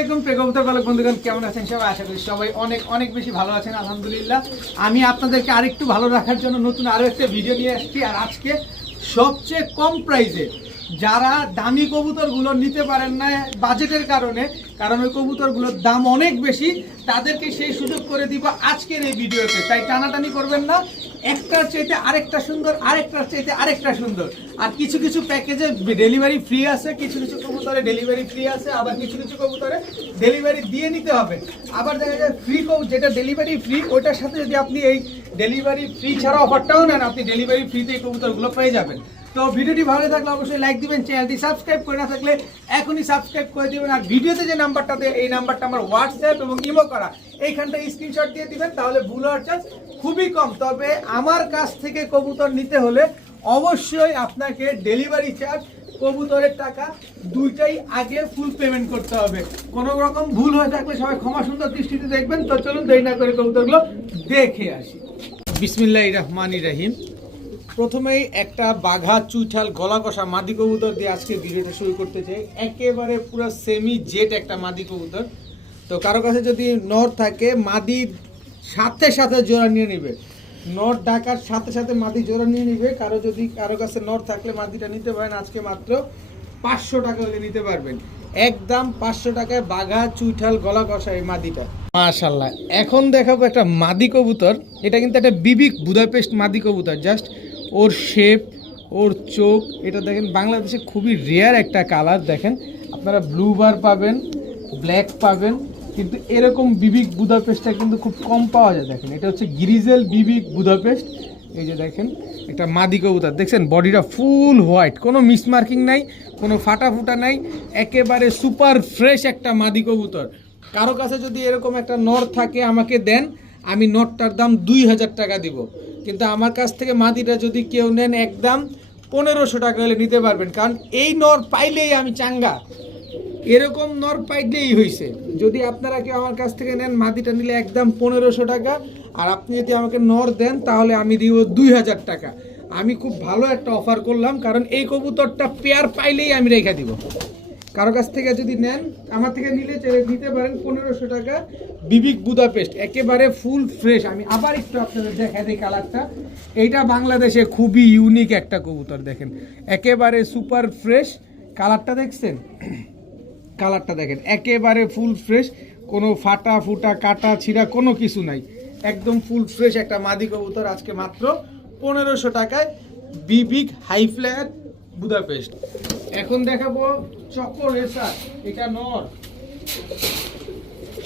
আলাইকুম কবুতর পালক বন্ধুগণ, কেমন আছেন সবাই? আশা করি সবাই অনেক অনেক বেশি ভালো আছেন। আলহামদুলিল্লাহ। আমি আপনাদেরকে আরেকটু ভালো রাখার জন্য নতুন আরো একটা ভিডিও নিয়ে আসছি। আর আজকে সবচেয়ে কম প্রাইসে যারা দামি কবুতরগুলো নিতে পারেন না বাজেটের কারণে, কারণ ওই কবুতরগুলোর দাম অনেক বেশি, তাদেরকে সেই সুযোগ করে দিব আজকের এই ভিডিওতে। তাই টানাটানি করবেন না, একটার চাইতে আরেকটা সুন্দর, আরেকটার চাইতে আরেকটা সুন্দর। আর কিছু কিছু প্যাকেজে ডেলিভারি ফ্রি আছে, কিছু কিছু কবুতরে ডেলিভারি ফ্রি আছে, আবার কিছু কিছু কবুতরে ডেলিভারি দিয়ে নিতে হবে। আবার দেখা যায় ফ্রি যেটা ডেলিভারি ফ্রি, ওইটার সাথে যদি আপনি এই ডেলিভারি ফ্রি ছাড়া অফারটাও নেন, আপনি ডেলিভারি ফ্রিতে এই কবুতরগুলো পেয়ে যাবেন। তো ভিডিওটি ভালো থাকলে অবশ্যই লাইক দিবেন, চ্যানেলটি সাবস্ক্রাইব করে না থাকলে এখনই সাবস্ক্রাইব করে দিবেন। আর ভিডিওতে যে নাম্বারটা দেয় এই নাম্বারটা আমার হোয়াটসঅ্যাপ এবং ইমো করা, এইখানটা স্ক্রিনশট দিয়ে দিবেন, তাহলে ভুল হওয়ার চান্স খুবই কম। তবে আমার কাছ থেকে কবুতর নিতে হলে অবশ্যই আপনাকে ডেলিভারি চার্জ, কবুতরের টাকা দুইটাই আগে ফুল পেমেন্ট করতে হবে। কোনো রকম ভুল হয়ে থাকলে সবাই ক্ষমা সুন্দর দৃষ্টিতে দেখবেন। তো চলুন দেরি না করে কবুতরগুলো দেখে আসি। বিসমিল্লাহির রহমানির রহিম। প্রথমেই একটা বাঘা চুইঠাল গলা কষা মাদি কবুতর দিয়ে আজকে ভিডিওটা শুরু করতে চাই। একেবারে পুরো সেমি জেট একটা মাদি কবুতর। তো কারো কাছে যদি নর থাকে, মাদি সাথে সাথে জোড়া নিয়ে নেবে, নর ডাকার সাথে সাথে মাদি জোড়া নিয়ে নিবে। কারো কাছে নর থাকলে মাদিটা নিতে পারেন। আজকে মাত্র 500 টাকা হলে নিতে পারবেন, একদম 500 টাকায় বাঘা চুইঠাল গলা কষা এই মাদিটা। মাশাআল্লাহ। এখন দেখাবো একটা মাদি কবুতর। এটা কিন্তু একটা বিবিক বুদাপেস্ট মাদি কবুতর। জাস্ট ওর শেপ, ওর চোখ, এটা দেখেন বাংলাদেশে খুবই রেয়ার একটা কালার। দেখেন আপনারা ব্লু বার পাবেন, ব্ল্যাক পাবেন, কিন্তু এরকম বিবিক বুদাপেস্টটা কিন্তু খুব কম পাওয়া যায়। দেখেন এটা হচ্ছে গ্রিজেল বিবিক বুদাপেস্ট। এই যে দেখেন একটা মাদি কবুতর, দেখছেন বডিটা ফুল হোয়াইট, কোনো মিসমার্কিং নাই, কোনো ফাটা ফুটা নাই, একেবারে সুপার ফ্রেশ একটা মাদি কবুতর। কারো কাছে যদি এরকম একটা নর থাকে আমাকে দেন, আমি নরটার দাম 2000 টাকা দিব। কিন্তু আমার কাছ থেকে মাদিটা যদি কেউ নেন একদম 1500 টাকা হলে নিতে পারবেন। কারণ এই নর পাইলেই আমি চাঙ্গা, এরকম নর পাইলেই হয়েছে। যদি আপনারা কেউ আমার কাছ থেকে নেন, মাদিটা নিলে একদম 1500 টাকা, আর আপনি যদি আমাকে নর দেন তাহলে আমি দিব 2000 টাকা। আমি খুব ভালো একটা অফার করলাম, কারণ এই কবুতরটা পেয়ার পাইলেই আমি রেখে দিব। কারো কাছ থেকে যদি নেন, আমার থেকে নিলে নিতে পারেন 1500 টাকা বিবিক বুদাপেস্ট, একেবারে ফুল ফ্রেশ। আমি আবার একটু আপনাদের দেখাই দিই কালারটা। এইটা বাংলাদেশে খুবই ইউনিক একটা কবুতর। দেখেন একেবারে সুপার ফ্রেশ কালারটা, দেখছেন কালারটা দেখেন একেবারে ফুল ফ্রেশ, কোনো ফাটা ফুটা কাটা ছিঁড়া কোনো কিছু নাই, একদম ফুল ফ্রেশ একটা মাদি কবুতর। আজকে মাত্র 1500 টাকায় বিবিক হাই ফ্লায়ার বুদাপেস্ট। এখন দেখাবো চকো রেসার। এটা নর,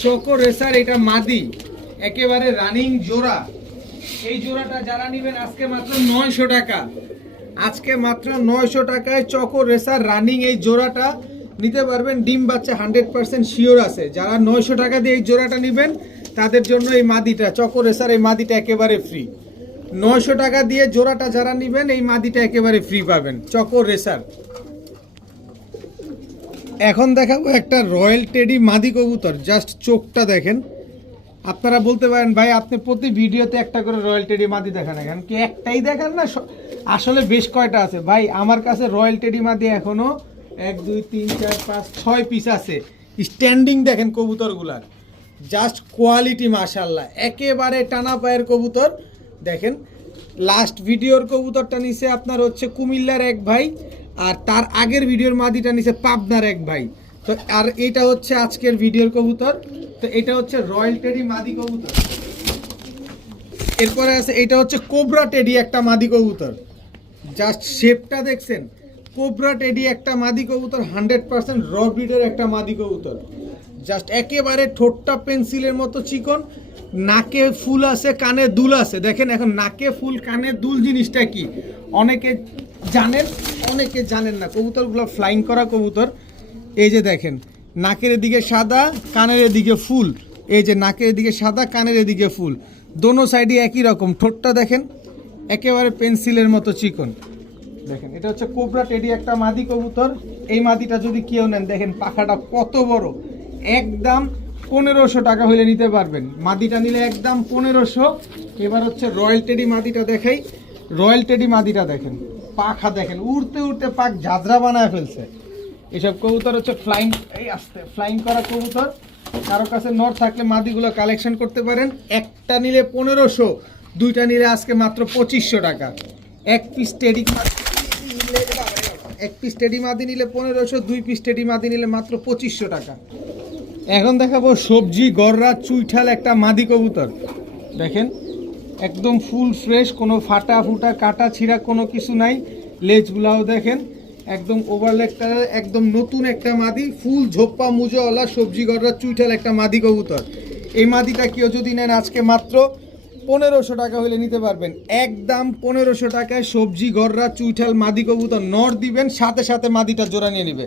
চকো রেসার, এটা মাদি, একেবারে রানিং জোড়া। এই জোড়াটা যারা নেবেন আজকে মাত্র 900 টাকা। আজকে মাত্র 900 টাকায় চকো রেসার রানিং এই জোড়াটা নিতে পারবেন। ডিম বাচ্চা 100% শিওর আছে। যারা 900 টাকা দিয়ে এই জোড়াটা নেবেন তাদের জন্য এই মাদিটা চকো রেসার, এই মাদিটা একেবারে ফ্রি। 900 টাকা দিয়ে জোড়াটা যারা নেবেন এই মাদিটা একেবারে ফ্রি পাবেন, চকো রেসার। এখন দেখাবো একটা রয়্যাল টেডি মাদি কবুতর। জাস্ট চোখটা দেখেন। আপনারা বলতে পারেন ভাই আপনি প্রতি ভিডিওতে একটা করে রয়্যাল টেডি মাদি দেখান, এখন কি একটাই দেখান না? আসলে বেশ কয়টা আছে ভাই আমার কাছে। রয়্যাল টেডি মাদি এখনো 1 2 3 4 5 6 পিস আছে। স্ট্যান্ডিং দেখেন কবুতরগুলার, জাস্ট কোয়ালিটি মাশাআল্লাহ, একেবারে টানা পায়ের কবুতর। দেখেন লাস্ট ভিডিওর কবুতরটা নিচে আপনার হচ্ছে কুমিল্লার এক ভাই, আর তার আগের ভিডিওর মাদিটা নিচে পাবনার এক ভাই। তো আর এটা হচ্ছে আজকের ভিডিওর কবুতর। তো এটা হচ্ছে রয়্যাল টেডি মাদি কবুতর। এরপরে আছে এটা হচ্ছে কোবরা টেডি একটা মাদি কবুতর। জাস্ট শেপটা দেখছেন, কোবরা টেডি একটা মাদি কবুতর, 100% র ব্রিডের একটা মাদি কবুতর। জাস্ট একেবারে ঠোঁটটা পেন্সিলের মতো চিকন, নাকে ফুল আছে, কানে দুল আছে। দেখেন এখন নাকে ফুল কানে দুল জিনিসটা কি অনেকে জানেন, অনেকে জানেন না। কবুতরগুলো ফ্লাইং করা কবুতর। এই যে দেখেন নাকের এদিকে সাদা, কানের এদিকে ফুল। এই যে নাকের এদিকে সাদা, কানের এদিকে ফুল, দোনো সাইডে একই রকম। ঠোঁটটা দেখেন একেবারে পেন্সিলের মতো চিকন। দেখেন এটা হচ্ছে কোবরা টেডি একটা মাদি কবুতর। এই মাদিটা যদি কেউ নেন, দেখেন পাখাটা কত বড়, একদম 1500 টাকা হলে নিতে পারবেন। মাদিটা নিলে একদম 1500। এবার হচ্ছে রয়্যাল টেডি মাদিটা দেখাই। রয়্যাল টেডি মাদিটা দেখেন, পাখা দেখেন উড়তে উড়তে পাক ঝাঁঝরা বানায় ফেলছে। এসব কবুতর হচ্ছে ফ্লাইং, এই আসতে ফ্লাইং করা কবুতর। কারো কাছে নর থাকলে মাদিগুলো কালেকশন করতে পারেন। একটা নিলে 1500, দুইটা নিলে আজকে মাত্র 2500 টাকা। এক পিস টেডি মাদি নিলে 1500, 2 পিস টেডি মাদি নিলে মাত্র 2500 টাকা। এখন দেখাবো সবজি গররা চুইঠাল একটা মাদি কবুতর। দেখেন একদম ফুল ফ্রেশ, কোনো ফাটা ফুটা কাটা ছিঁড়া কোনো কিছু নাই। লেজগুলাও দেখেন একদম ওভারলেগটা একদম নতুন একটা মাদি, ফুল ঝোপ্পা মুজোওয়ালা সবজি গররা চুইঠাল একটা মাদি কবুতর। এই মাদিটা কেউ যদি নেন আজকে মাত্র 1500 টাকা হলে নিতে পারবেন। একদম 1500 টাকায় সবজি গররা চুইঠাল মাদি কবুতর। নর দিবেন, সাথে সাথে মাদিটা জোড়া নিয়ে নেবে,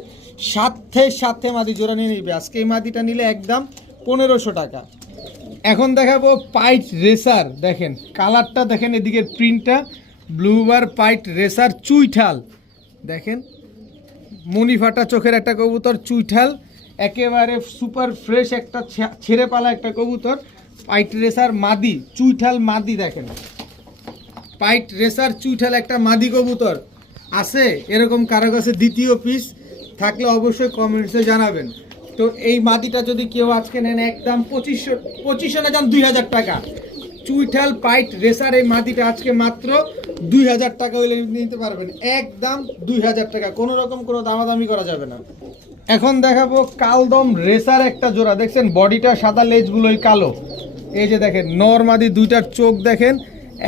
সাথে মাদি জোড়া নিয়ে নেবে। আজকে এই মাদিটা নিলে একদম 1500 টাকা। এখন দেখাবো পাইট রেসার। দেখেন কালারটা দেখেন, এদিকের প্রিন্টটা ব্লুবার পাইট রেসার চুইঠাল। দেখেন মণিফাটা চোখের একটা কবুতর, চুইঠাল একেবারে সুপার ফ্রেশ একটা ছেড়ে পালা একটা কবুতর। পাইট রেসার মাদি চুইঠাল মাদি। দেখেন পাইট রেসার চুইঠাল একটা মাদি কবুতর আছে এরকম কারো কাছে দ্বিতীয় পিস থাকলে অবশ্যই কমেন্টসে জানাবেন। তো এই মাদিটা যদি কেউ আজকে নেন একদম 2500 না, যান 2000 টাকা। চুইঠাল পাইট রেসার এই মাদিটা আজকে মাত্র 2000 টাকা হইলে নিতে পারবেন, একদম 2000 টাকা। কোনো রকম কোনো দামাদামি করা যাবে না। এখন দেখাবো কালদম রেসার একটা জোড়া। দেখছেন বডিটা সাদা, লেজগুলোই কালো। এই যে দেখেন নর মাদি দুইটার চোখ দেখেন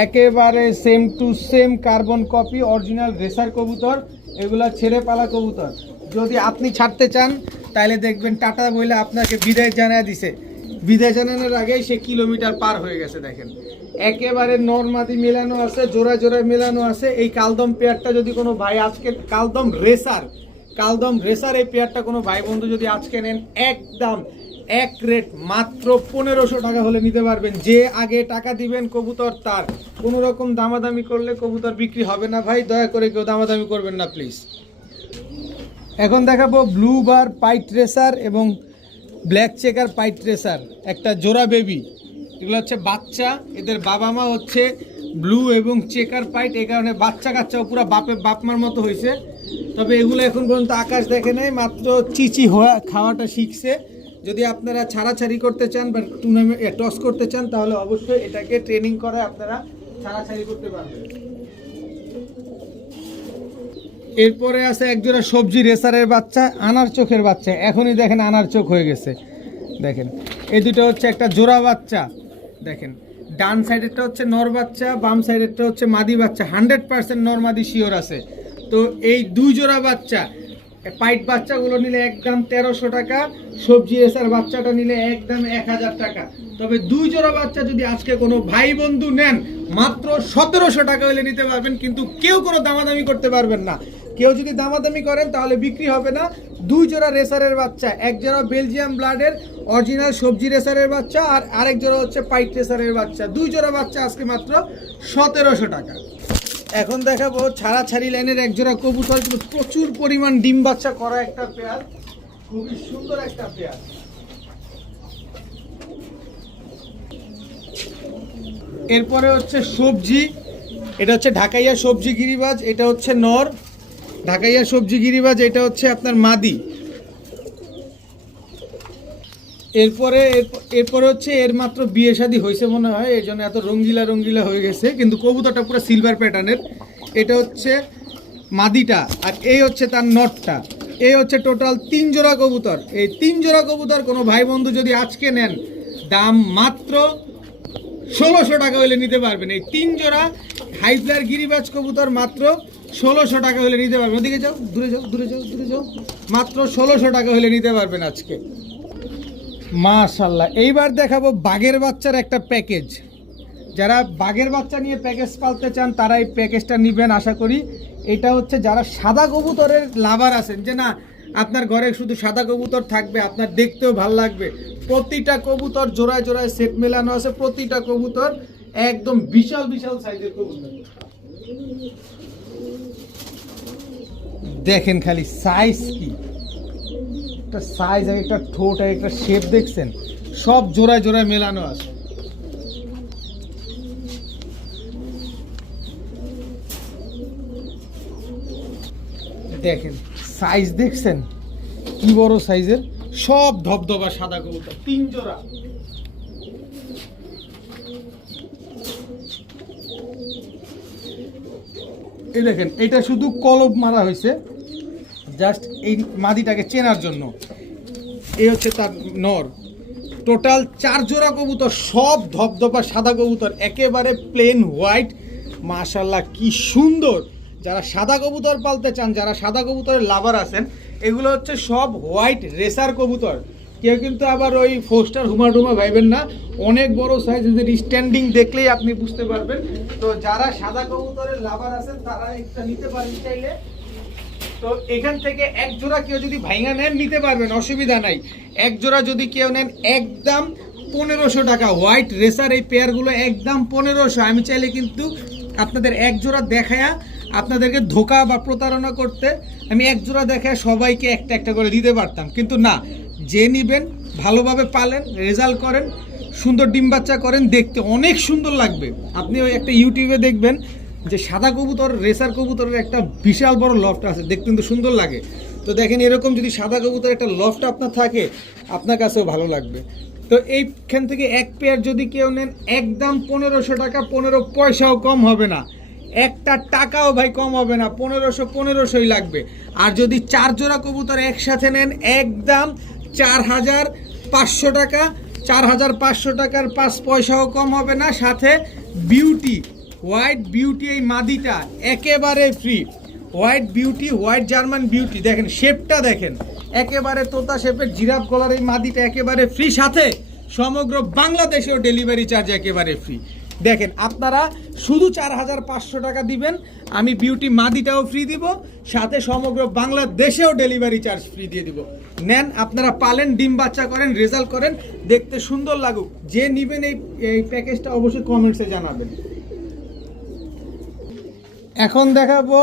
একেবারে same to same carbon copy original racer কবুতর। এগুলা ছেড়ে পালা কবুতর। যদি আপনি ছাড়তে চান তাহলে দেখবেন টাটা বইলে আপনাকে বিদায় জানিয়ে দিছে, বিদায় জানানোর আগেই সে কিলোমিটার পার হয়ে গেছে। দেখেন একেবারে নর মাদি মেলানো আছে, জোড়ায় জোড়ায় মেলানো আছে। এই কালদম পেয়ারটা যদি কোনো ভাই আজকে কালদম রেসার এই পেয়ারটা কোনো ভাই বন্ধু যদি আজকে নেন একদম এক রেট মাত্র 1500 টাকা হলে নিতে পারবেন। যে আগে টাকা দিবেন কবুতর তার। কোনো রকম দামাদামি করলে কবুতর বিক্রি হবে না ভাই, দয়া করে কেউ দামাদামি করবেন না প্লিজ। এখন দেখাবো ব্লু বার পাইট রেসার এবং ব্ল্যাক চেকার পাইট রেসার একটা জোড়া বেবি। এগুলো হচ্ছে বাচ্চা, এদের বাবা মা হচ্ছে ব্লু এবং চেকার পাইট, এই কারণে বাচ্চা কাচ্চাও পুরো বাপমার মতো হয়েছে। তবে এগুলো এখন পর্যন্ত আকাশ দেখে নেই, মাত্র চিচি খাওয়াটা শিখছে। যদি আপনারা ছাড়াছাড়ি করতে চান বা টুর্নামেন্ট টস করতে চান তাহলে অবশ্যই এটাকে ট্রেনিং করে আপনারা ছাড়াছাড়ি করতে পারবেন। এরপরে আছে একজোড়া সবজি রেসারের বাচ্চা, আনার চোখের বাচ্চা। এখনই দেখেন আনার চোখ হয়ে গেছে। দেখেন এই দুটো হচ্ছে একটা জোড়া বাচ্চা। দেখেন ডান সাইডেরটা হচ্ছে নর বাচ্চা, বাম সাইডেরটা হচ্ছে মাদি বাচ্চা। 100% নর মাদি শিওর আছে। তো এই দুই জোড়া বাচ্চা, পাইট বাচ্চাগুলো নিলে একদম 1300 টাকা, সবজি রেসার বাচ্চাটা নিলে একদম 1000 টাকা। তবে দুই জোড়া বাচ্চা যদি আজকে কোনো ভাই বন্ধু নেন মাত্র 1700 টাকা হলে নিতে পারবেন, কিন্তু কেউ কোনো দামাদামি করতে পারবেন না। কেউ যদি দামাদামি করেন তাহলে বিক্রি হবে না। দুই জোড়া রেসারের বাচ্চা, এক জোড়া বেলজিয়াম ব্লাডের অরিজিনাল সবজি রেসারের বাচ্চা আর আরেক জোড়া হচ্ছে পাইট রেসারের বাচ্চা। দুই জোড়া বাচ্চা আজকে মাত্র 1700 টাকা। এখন দেখাবো ছাড়াছাড়ি লাইনের এক জোড়া কবুতর, প্রচুর পরিমাণ ডিম বাচ্চা করা একটা পেয়ার, খুবই সুন্দর একটা পেয়ার। এরপরে হচ্ছে সবজি, এটা হচ্ছে ঢাকাইয়া সবজি গিরিবাজ, এটা হচ্ছে নর। ঢাকাইয়া সবজি গিরিবাজ এটা হচ্ছে আপনার মাদি। এরপরে হচ্ছে এর মাত্র বিয়ে শাদী হয়েছে মনে হয়, এই জন্য এত রঙ্গিলা হয়ে গেছে, কিন্তু কবুতরটা পুরো সিলভার প্যাটার্নের। এটা হচ্ছে মাদিটা আর এই হচ্ছে তার নটটা। এই হচ্ছে টোটাল 3 জোড়া কবুতর। এই 3 জোড়া কবুতর কোনো ভাই বন্ধু যদি আজকে নেন দাম মাত্র 1600 টাকা হলে নিতে পারবেন। এই 3 জোড়া হাইফ্লার গিরিবাজ কবুতর মাত্র 1600 টাকা হলে নিতে পারবেন। ওদিকে যাও, দূরে যাও। মাত্র 1600 টাকা হলে নিতে পারবেন আজকে। মাশাআল্লাহ। এইবার দেখাবো বাঘের বাচ্চার একটা প্যাকেজ। যারা বাঘের বাচ্চা নিয়ে প্যাকেজ পালতে চান তারা এই প্যাকেজটা নেবেন আশা করি। এটা হচ্ছে যারা সাদা কবুতরের লাভার আছেন, যে না আপনার ঘরে শুধু সাদা কবুতর থাকবে, আপনার দেখতেও ভালো লাগবে, প্রতিটা কবুতর জোড়ায় জোড়ায় সেট মেলানো আছে, প্রতিটা কবুতর একদম বিশাল সাইজের কবুতর। দেখেন খালি সাইজ কি, একটা সাইজ আর একটা ঠোঁট আর একটা শেপ দেখছেন, সব জোড়ায় জোড়ায় মেলানো আছে। দেখেন সাইজ দেখছেন, কি বড় সাইজের, সব ধবধবা সাদা কবুতর, 3 জোড়া। এই দেখেন, এটা শুধু কলব মারা হয়েছে জাস্ট এই মাদিটাকে চেনার জন্য। এই হচ্ছে তার নর। টোটাল 4 জোড়া কবুতর, সব ধবধবা সাদা কবুতর, একেবারে প্লেন হোয়াইট। মাশাআল্লাহ কি সুন্দর। যারা সাদা কবুতর পালতে চান, যারা সাদা কবুতরের লাভার আছেন, এগুলো হচ্ছে সব হোয়াইট রেসার কবুতর। কেউ কিন্তু আবার ওই ফোস্টার হুমাডুমা ভাইবেন না, অনেক বড় সাইজ, স্ট্যান্ডিং দেখলেই আপনি বুঝতে পারবেন। তো যারা সাদা কবুতরের লাভার আছেন তারা একটা নিতে পারেন চাইলে। তো এখান থেকে 1 জোড়া কেউ যদি ভাঙা নেন নিতে পারবেন, অসুবিধা নাই। 1 জোড়া যদি কেউ নেন একদম 1500 টাকা। হোয়াইট রেসার এই পেয়ারগুলো একদম 1500। আমি চাইলে কিন্তু আপনাদের 1 জোড়া দেখায়া আপনাদেরকে ধোকা বা প্রতারণা করতে আমি 1 জোড়া দেখায় সবাইকে একটা একটা করে দিতে পারতাম, কিন্তু না, যে নেবেন ভালোভাবে পালেন, রেজাল্ট করেন, সুন্দর ডিম বাচ্চা করেন, দেখতে অনেক সুন্দর লাগবে। আপনি ওই একটা ইউটিউবে দেখবেন যে সাদা কবুতর, রেসার কবুতরের একটা বিশাল বড় লফট আছে, দেখতে কিন্তু সুন্দর লাগে। তো দেখেন, এরকম যদি সাদা কবুতর একটা লফট আপনার থাকে, আপনার কাছেও ভালো লাগবে। তো এইখান থেকে 1 পেয়ার যদি কেউ নেন একদম 1500 টাকা, 15 পয়সাও কম হবে না, একটা টাকাও ভাই কম হবে না, 1500ই লাগবে। আর যদি 4 জোড়া কবুতর একসাথে নেন একদম 4500 টাকা, 4500 টাকার 5 পয়সাও কম হবে না। সাথে বিউটি, হোয়াইট বিউটি, এই মাদিটা একেবারে free. White beauty, white German beauty, দেখেন শেপটা দেখেন, একেবারে তোতা শেপের জিরাফ গলার এই মাদিটা একেবারে ফ্রি। সাথে সমগ্র বাংলাদেশেও ডেলিভারি চার্জ একেবারে ফ্রি। দেখেন, আপনারা শুধু 4500 টাকা দিবেন, আমি বিউটি মাদিটাও ফ্রি দিব, সাথে সমগ্র বাংলাদেশেও ডেলিভারি চার্জ ফ্রি দিয়ে দিব। নেন, আপনারা পালেন, ডিম বাচ্চা করেন, রেজাল্ট করেন, দেখতে সুন্দর লাগুক। যে নেবেন এই প্যাকেজটা অবশ্যই কমেন্টসে জানাবেন। এখন দেখাবো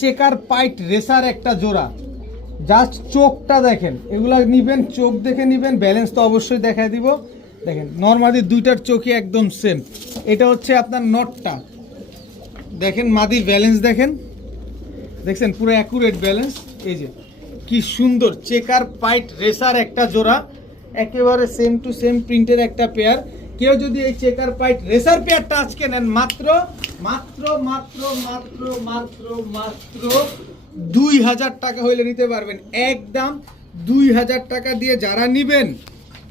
চেকার পাইট রেসার একটা জোড়া। জাস্ট চোখটা দেখেন, এগুলা নিবেন, চোখ দেখে নিবেন, ব্যালেন্স তো অবশ্যই দেখায় দিব। দেখেন নর্মাদি দুইটার চোখই একদম সেম। এটা হচ্ছে আপনার নটটা, দেখেন মাদির ব্যালেন্স দেখেন, দেখছেন পুরো অ্যাকুরেট ব্যালেন্স। এই যে কি সুন্দর চেকার পাইট রেসার একটা জোড়া, একেবারে সেম টু সেম প্রিন্টের একটা পেয়ার। কেউ যদি এই চেকার পাইট রেসার পেয়ারটা আজকে নেন মাত্র মাত্র মাত্র মাত্র মাত্র মাত্র 2000 টাকা হইলে নিতে পারবেন, একদম 2000 টাকা দিয়ে যারা নিবেন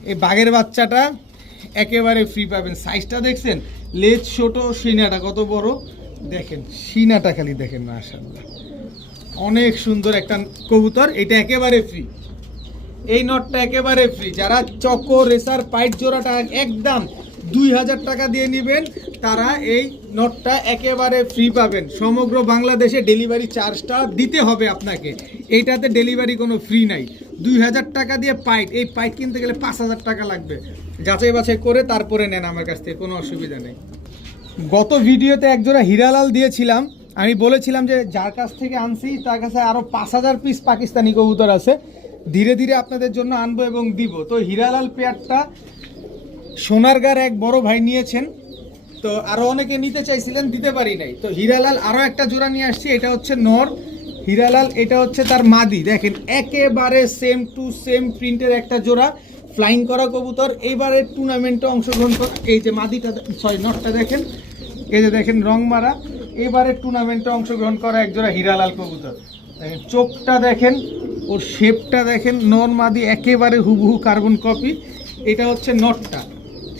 এই বাঘের বাচ্চাটা একেবারে ফ্রি পাবেন। সাইজটা দেখছেন, লেজ ছোট, সিনাটা কত বড় দেখেন, সিনাটা খালি দেখেন, মাশাআল্লাহ অনেক সুন্দর একটা কবুতর। এটা একেবারে ফ্রি, এই নটটা একেবারে ফ্রি। যারা চকো রেসার পাইট জোড়াটা একদম 2000 টাকা দিয়ে নেবেন তারা এই নটটা একেবারে ফ্রি পাবেন। সমগ্র বাংলাদেশে ডেলিভারি চার্জটা দিতে হবে আপনাকে, এইটাতে ডেলিভারি কোনো ফ্রি নাই। 2000 টাকা দিয়ে পাইট, এই পাইট কিনতে গেলে 5000 টাকা লাগবে। যাচাই বাছাই করে তারপরে নেন আমার কাছ থেকে, কোনো অসুবিধা নেই। গত ভিডিওতে একজোড়া হিরালাল দিয়েছিলাম, আমি বলেছিলাম যে যার কাছ থেকে আনছি তার কাছে আরও 5000 পিস পাকিস্তানি কবুতর আছে, ধীরে ধীরে আপনাদের জন্য আনবো এবং দিব। তো হিরালাল পেয়ারটা সোনারগাঁর এক বড় ভাই নিয়েছেন, তো আরও অনেকে নিতে চাইছিলেন, দিতে পারি নাই। তো হিরালাল আরও একটা জোড়া নিয়ে আসছি, এটা হচ্ছে নর হিরালাল, এটা হচ্ছে তার মাদি। দেখেন একেবারে সেম টু সেম প্রিন্টের একটা জোড়া, ফ্লাইং করা কবুতর। এইবারে টুর্নামেন্টে অংশগ্রহণ করা, এই যে মাদিটা, সরি নটটা দেখেন, এই যে দেখেন রং মারা, এবারে টুর্নামেন্টে অংশগ্রহণ করা একজোড়া হিরালাল কবুতর। দেখেন চোখটা দেখেন, ওর শেপটা দেখেন, নর মাদি একেবারে হুবহু কার্বন কপি। এটা হচ্ছে নটটা,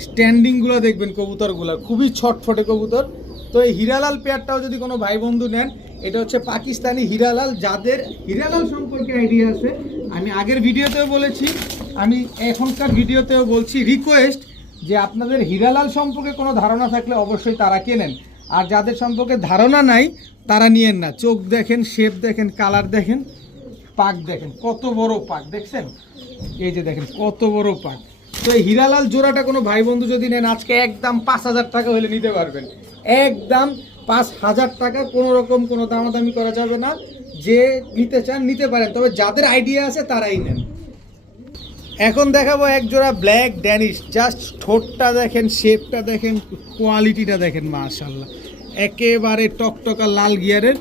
স্ট্যান্ডিংগুলো দেখবেন কবুতরগুলো খুবই ছটফটে কবুতর। তো এই হিরালাল পেয়ারটাও যদি কোনো ভাই বন্ধু নেন, এটা হচ্ছে পাকিস্তানি হিরালাল। যাদের হিরালাল সম্পর্কে আইডিয়া আছে, আমি আগের ভিডিওতেও বলেছি, আমি এখনকার ভিডিওতেও বলছি, রিকোয়েস্ট যে আপনাদের হিরালাল সম্পর্কে কোনো ধারণা থাকলে অবশ্যই তারা কেনেন, আর যাদের সম্পর্কে ধারণা নাই তারা নিয়েন না। চোখ দেখেন, শেপ দেখেন, কালার দেখেন, পাক দেখেন, কত বড় পাক দেখছেন, এই যে দেখেন কত বড় পাক। তো এই হিরালাল জোড়াটা কোনো ভাই বন্ধু যদি নেন আজকে একদম 5000 টাকা হলে নিতে পারবেন, একদম 5000 টাকা, কোনো রকম কোনো দামাদামি করা যাবে না। যে নিতে চান নিতে পারেন, তবে যাদের আইডিয়া আছে তারাই নেন। এখন দেখাবো এক জোড়া ব্ল্যাক ড্যানিশ। জাস্ট ঠোঁটটা দেখেন, শেপটা দেখেন, কোয়ালিটিটা দেখেন, মাশাআল্লাহ একেবারে টকটকা লাল গিয়ারের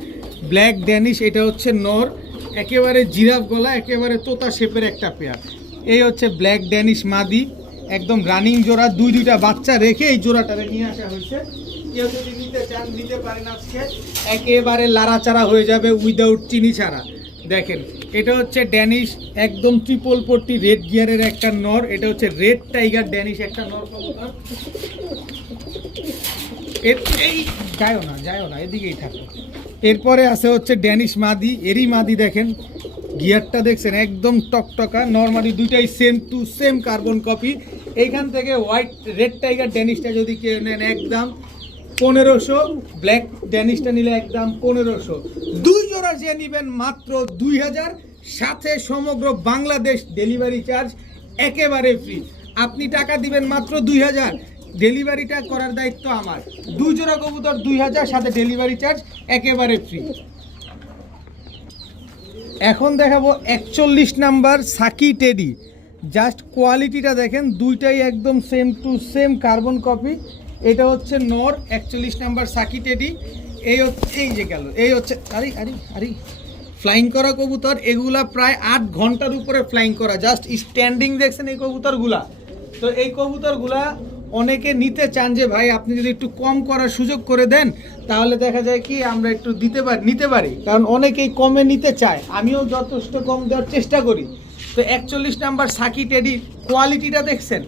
ব্ল্যাক ড্যানিশ। এটা হচ্ছে নর, একেবারে জিরাফ গলা, একেবারে তোতা শেপের একটা পেয়ার। এই হচ্ছে ব্ল্যাক ড্যানিশ মাদি, একদম রানিং জোড়া, দুইটা বাচ্চা রেখে এই জোড়াটারে নিয়ে আসা হয়েছে। কেউ যদি নিতে চান নিতে পারেন আজকে, একেবারে লাড়াচাড়া হয়ে যাবে উইদাউট চিনি ছাড়া। দেখেন এটা হচ্ছে ড্যানিশ, একদম ট্রিপল পট্টি রেড গিয়ারের একটা নর। এটা হচ্ছে রেড টাইগার ড্যানিশ একটা নর কবুতর। এই যায়ও না এদিকেই থাকো। এরপরে আছে হচ্ছে ড্যানিশ মাদি, এরই মাদি দেখেন গিয়ারটা দেখছেন একদম টকটকা। নর্মালি দুইটাই same to same carbon copy. এইখান থেকে হোয়াইট রেড টাইগার ড্যানিশটা যদি কেউ নেন একদম 1500, ব্ল্যাক ড্যানিশটা নিলে একদম 1500। দুই জোড়া যে নেবেন মাত্র 2000, সাথে সমগ্র বাংলাদেশ ডেলিভারি চার্জ একেবারে ফ্রি। আপনি টাকা দিবেন মাত্র 2000, ডেলিভারিটা করার দায়িত্ব আমার। দুই জোড়া কবুতর 2000, সাথে ডেলিভারি চার্জ একেবারে ফ্রি। এখন দেখাবো 41 নাম্বার সাকি টেডি। জাস্ট কোয়ালিটিটা দেখেন, দুইটাই একদম same to same carbon copy. এটা হচ্ছে নর 41 নাম্বার সাকি টেডি। এই যে গেল, এই হচ্ছে আরে ফ্লাইং করা কবুতর। এগুলা প্রায় 8 ঘন্টার উপরে ফ্লাইং করা, জাস্ট স্ট্যান্ডিং দেখছেন এই কবুতরগুলা। তো এই কবুতরগুলা অনেকে নিতে চান যে ভাই আপনি যদি একটু কম করার সুযোগ করে দেন, তাহলে দেখা যায় কি আমরা একটু নিতে পারি, কারণ অনেকেই কমে নিতে চায়। আমিও যথেষ্ট কম দেওয়ার চেষ্টা করি। তো 41 নাম্বার সাকি টেডি কোয়ালিটিটা দেখছেন,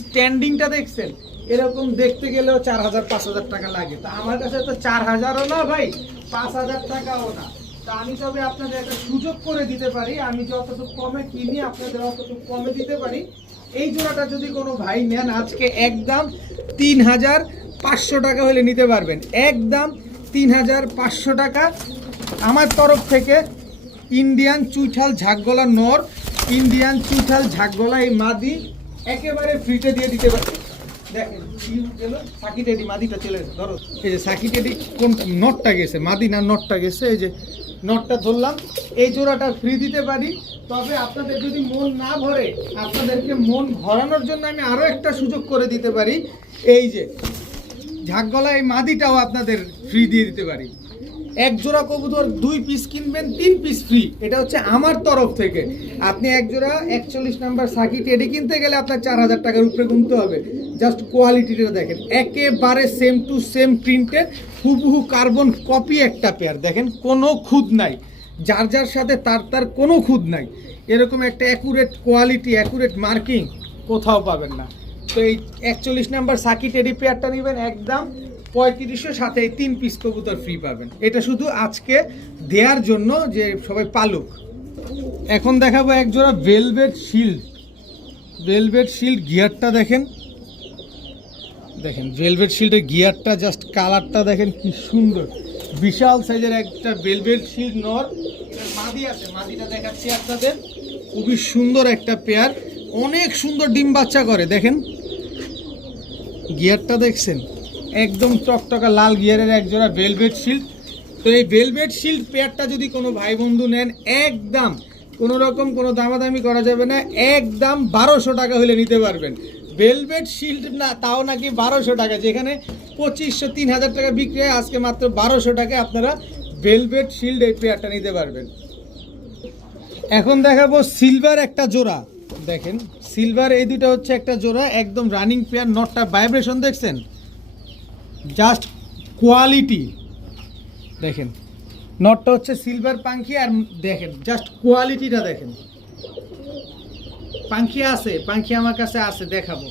স্ট্যান্ডিংটা দেখছেন, এরকম দেখতে গেলেও 4000-5000 টাকা লাগে। তা আমার কাছে তো 4000ও না ভাই, 5000 টাকাও না। তা আমি তবে আপনাদের একটা সুযোগ করে দিতে পারি, আমি যতটুকু কমে কিনি আপনাদের অতটুকু কমে দিতে পারি। এই জোড়াটা যদি কোনো ভাই নেন আজকে একদম 3500 টাকা হলে নিতে পারবেন, একদম 3500 টাকা আমার তরফ থেকে। ইন্ডিয়ান চুইঠাল ঝাকগলা নর, ইন্ডিয়ান চুইঠাল ঝাকগলা এই মাদি একেবারে ফ্রিতে দিয়ে দিতে পারি। দেখেন সাকি টেডি মাদিটা চলে গেছে, ধরো এই যে সাকি টেডি কোন নটটা গেছে, মাদি না নটটা গেছে, এই যে নটটা ধরলাম। এই জোড়াটা ফ্রি দিতে পারি। তবে আপনাদের যদি মন না ভরে, আপনাদেরকে মন ভরানোর জন্য আমি আরও একটা সুযোগ করে দিতে পারি। এই যে ঝাকগলা এই মাদিটাও আপনাদের ফ্রি দিয়ে দিতে পারি। এক জোড়া কবুতর 2 পিস কিনবেন 3 পিস ফ্রি, এটা হচ্ছে আমার তরফ থেকে। আপনি এক জোড়া 41 নাম্বার সাকি টেডি কিনতে গেলে আপনার 4000 টাকার উপরে কিনতে হবে। জাস্ট কোয়ালিটিটা দেখেন, একেবারে সেম টু সেম প্রিন্টের হুবহু কার্বন কপি একটা পেয়ার। দেখেন কোনো খুঁত নাই, যার সাথে তার কোনো খুঁত নাই। এরকম একটা অ্যাকুরেট কোয়ালিটি, অ্যাকুরেট মার্কিং কোথাও পাবেন না। তো এই 41 নাম্বার সাকি টেডি পেয়ারটা নেবেন একদম 3500, সাথে এই 3 পিস কবুতর ফ্রি পাবেন। এটা শুধু আজকে দেওয়ার জন্য যে সবাই পালুক। এখন দেখাবো এক জোড়া ভেলভেট শিল্ড। ভেলভেট শিল্ড গিয়ারটা দেখেন, ভেলভেট শিল্ডের গিয়ারটা, জাস্ট কালারটা দেখেন কি সুন্দর। বিশাল সাইজের একটা ভেলভেট শিল্ড নর, মাদি আছে, মাদিটা দেখাচ্ছি আপনাদের। খুবই সুন্দর একটা পেয়ার, অনেক সুন্দর ডিম বাচ্চা করে। দেখেন গিয়ারটা দেখছেন, একদম টকটকা লাল গিয়ারের এক জোড়া ভেলভেট শিল্ড। তো এই ভেলভেট শিল্ড পেয়ারটা যদি কোনো ভাই বন্ধু নেন, একদম কোনো রকম কোনো দামাদামি করা যাবে না, একদম 1200 টাকা হলে নিতে পারবেন। ভেলভেট শিল্ড না, তাও নাকি 1200 টাকা, যেখানে 2500-3000 টাকা বিক্রি হয়, আজকে মাত্র 1200 টাকায় আপনারা ভেলভেট শিল্ড এই পেয়ারটা নিতে পারবেন। এখন দেখাবো সিলভার একটা জোড়া। দেখেন সিলভার এই দুটো হচ্ছে একটা জোড়া, একদম রানিং পেয়ার। নটটা ভাইব্রেশন দেখছেন, জাস্ট কোয়ালিটি দেখেন। নটটা হচ্ছে সিলভার পাঙ্খি, আর দেখেন জাস্ট কোয়ালিটিটা দেখেন। পাঙ্খি আছে, পাঙ্খি আমার কাছে আছে, দেখাবো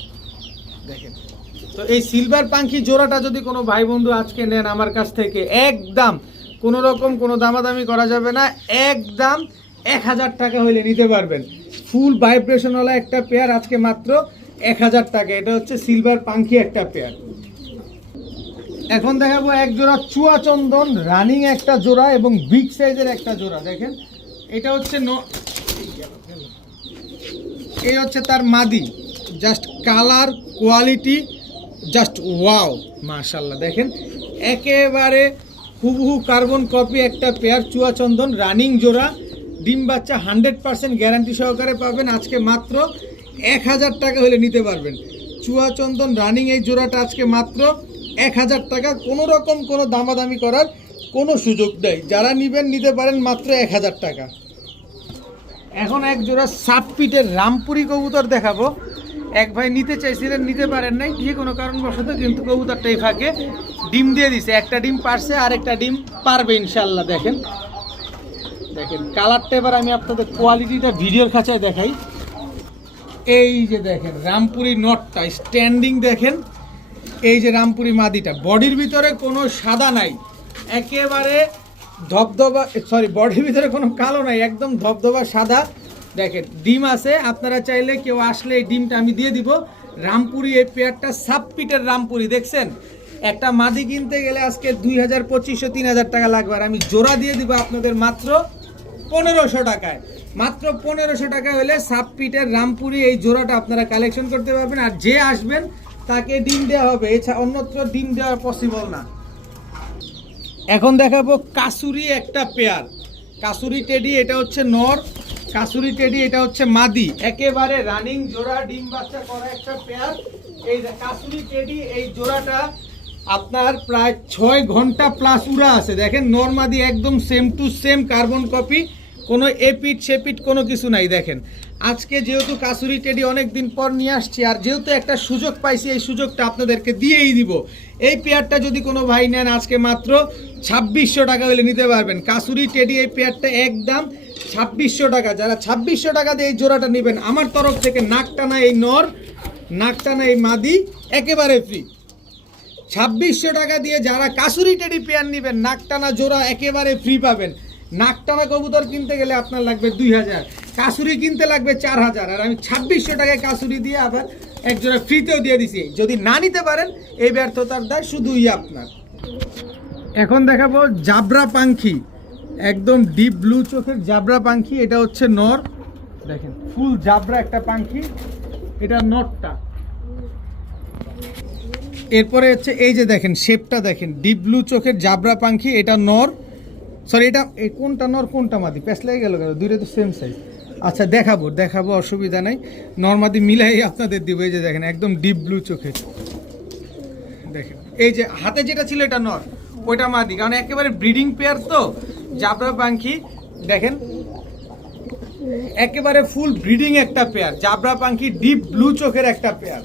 দেখেন। তো এই সিলভার পাঙ্খি জোড়াটা যদি কোনো ভাই বন্ধু আজকে নেন আমার কাছ থেকে, একদম কোনো রকম কোনো দামাদামি করা যাবে না, একদম 1000 টাকা হইলে নিতে পারবেন। ফুল ভাইব্রেশনওয়ালা একটা পেয়ার আজকে মাত্র 1000 টাকা। এটা হচ্ছে সিলভার পাঙ্খি একটা পেয়ার। এখন দেখাবো এক জোড়া চুয়া চন্দন রানিং একটা জোড়া এবং বিগ সাইজের একটা জোড়া। দেখেন এটা হচ্ছে এই হচ্ছে তার মাদি, just colour quality just wow মাশাআল্লাহ। দেখেন একেবারে হুবহু কার্বন কপি একটা পেয়ার, চুয়া চন্দন রানিং জোড়া, ডিম বাচ্চা 100% গ্যারান্টি সহকারে পাবেন। আজকে মাত্র 1000 টাকা হলে নিতে পারবেন। চুয়া চন্দন রানিং এই জোড়াটা আজকে মাত্র 1000 টাকা, কোনো রকম কোনো দামাদামি করার কোনো সুযোগ নেই। যারা নেবেন নিতে পারেন মাত্র 1000 টাকা। এখন এক জোড়া সাবপিটের রামপুরি কবুতর দেখাবো। এক ভাই নিতে চাইছিলেন, নিতে পারেন নাই যে কোনো কারণবশত, কিন্তু কবুতরটা এই ফাঁকে ডিম দিয়ে দিছে। একটা ডিম পারছে, আর একটা ডিম পারবে ইনশাল্লাহ। দেখেন দেখেন কালারটা, এবার আমি আপনাদের কোয়ালিটিটা ভিডিওর খাঁচায় দেখাই। এই যে দেখেন রামপুরি নটটা স্ট্যান্ডিং দেখেন, এই যে রামপুরি মাদিটা, বডির ভিতরে কোনো সাদা নাই, একেবারে ধবধবা, সরি বডির ভিতরে কোনো কালো নাই, একদম ধবধবা সাদা। দেখেন ডিম আছে, আপনারা চাইলে কেউ আসলে এই ডিমটা আমি দিয়ে দিব। রামপুরি এই পেয়ারটা সাবপিটের রামপুরি দেখছেন, একটা মাদি কিনতে গেলে আজকে 2000, 2500, 3000 টাকা লাগবে, আর আমি জোড়া দিয়ে দিব আপনাদের মাত্র 1500 টাকায়। মাত্র 1500 টাকা হলে সাবপিটের রামপুরি এই জোড়াটা আপনারা কালেকশন করতে পারবেন। আর যে আসবেন তাকে ডিম দেওয়া হবে, এছাড়া অন্যত্র ডিম দেওয়া পসিবল না। এখন দেখাবো কাসুরি একটা পেয়ার, কাসুরি টেডি, এটা হচ্ছে নর, কাসুরি টেডি এটা হচ্ছে মাদি, একেবারে রানিং জোড়া, ডিম বাচ্চা করা একটা পেয়ার। এই কাসুরি টেডি এই জোড়াটা আপনার প্রায় 6 ঘন্টা প্লাস উড়া আছে। দেখেন নর মাদি একদম same to same carbon copy, কোনো এপিট সেপিট কোনো কিছু নাই। দেখেন আজকে যেহেতু কাসুরি টেডি অনেক দিন পর নিয়ে আসছি, আর যেহেতু একটা সুযোগ পাইছি, এই সুযোগটা আপনাদেরকে দিয়েই দিব। এই পেয়ারটা যদি কোনো ভাই নেন আজকে মাত্র 2600 টাকা হলে নিতে পারবেন। কাসুরি টেডি এই পেয়ারটা একদম 2600 টাকা। যারা 2600 টাকা দিয়ে এই জোড়াটা নেবেন, আমার তরফ থেকে নাকটানা এই নর, নাকটানা এই মাদি একেবারে ফ্রি। 2600 টাকা দিয়ে যারা কাসুরি টেডি পেয়ার নেবেন, নাকটানা জোড়া একেবারে ফ্রি পাবেন। নাকটানা কবুতর কিনতে গেলে আপনার লাগবে 2000, কাসুরি কিনতে লাগবে 4000, আর আমি 2600 টাকায় কাসুরি দিয়ে আবার এক জোড়া ফ্রিতেও দিয়ে দিছি। যদি না নিতে পারেন এই ব্যর্থতার দায় শুধুই আপনার। এখন দেখাবো জাবরা পাখি, একদম ডিপ ব্লু চোখের জাবরা পাখি, এটা হচ্ছে নর। দেখেন ফুল জাবরা একটা পাখি, এটা নরটা। এরপরে হচ্ছে এই যে দেখেন শেপটা দেখেন, ডিপ ব্লু চোখের জাবরা পাখি, এটা নর, সরি এটা কোনটা নর কোনটা মাদি পেছ লেগে গেল, দুইটা তো সেম সাইজ। আচ্ছা দেখাবো অসুবিধা নাই, নরমাদি মিলাই আপনাদের দিব। এই যে দেখেন একদম ডিপ ব্লু চোখের, দেখেন এই যে হাতে যেটা ছিল এটা নর, ওইটা মাদি, কারণ একেবারে ব্রিডিং পেয়ার তো জাবরা পাখি। দেখেন একেবারে ফুল ব্রিডিং একটা পেয়ার, জাবরা পাখি ডিপ ব্লু চোখের একটা পেয়ার।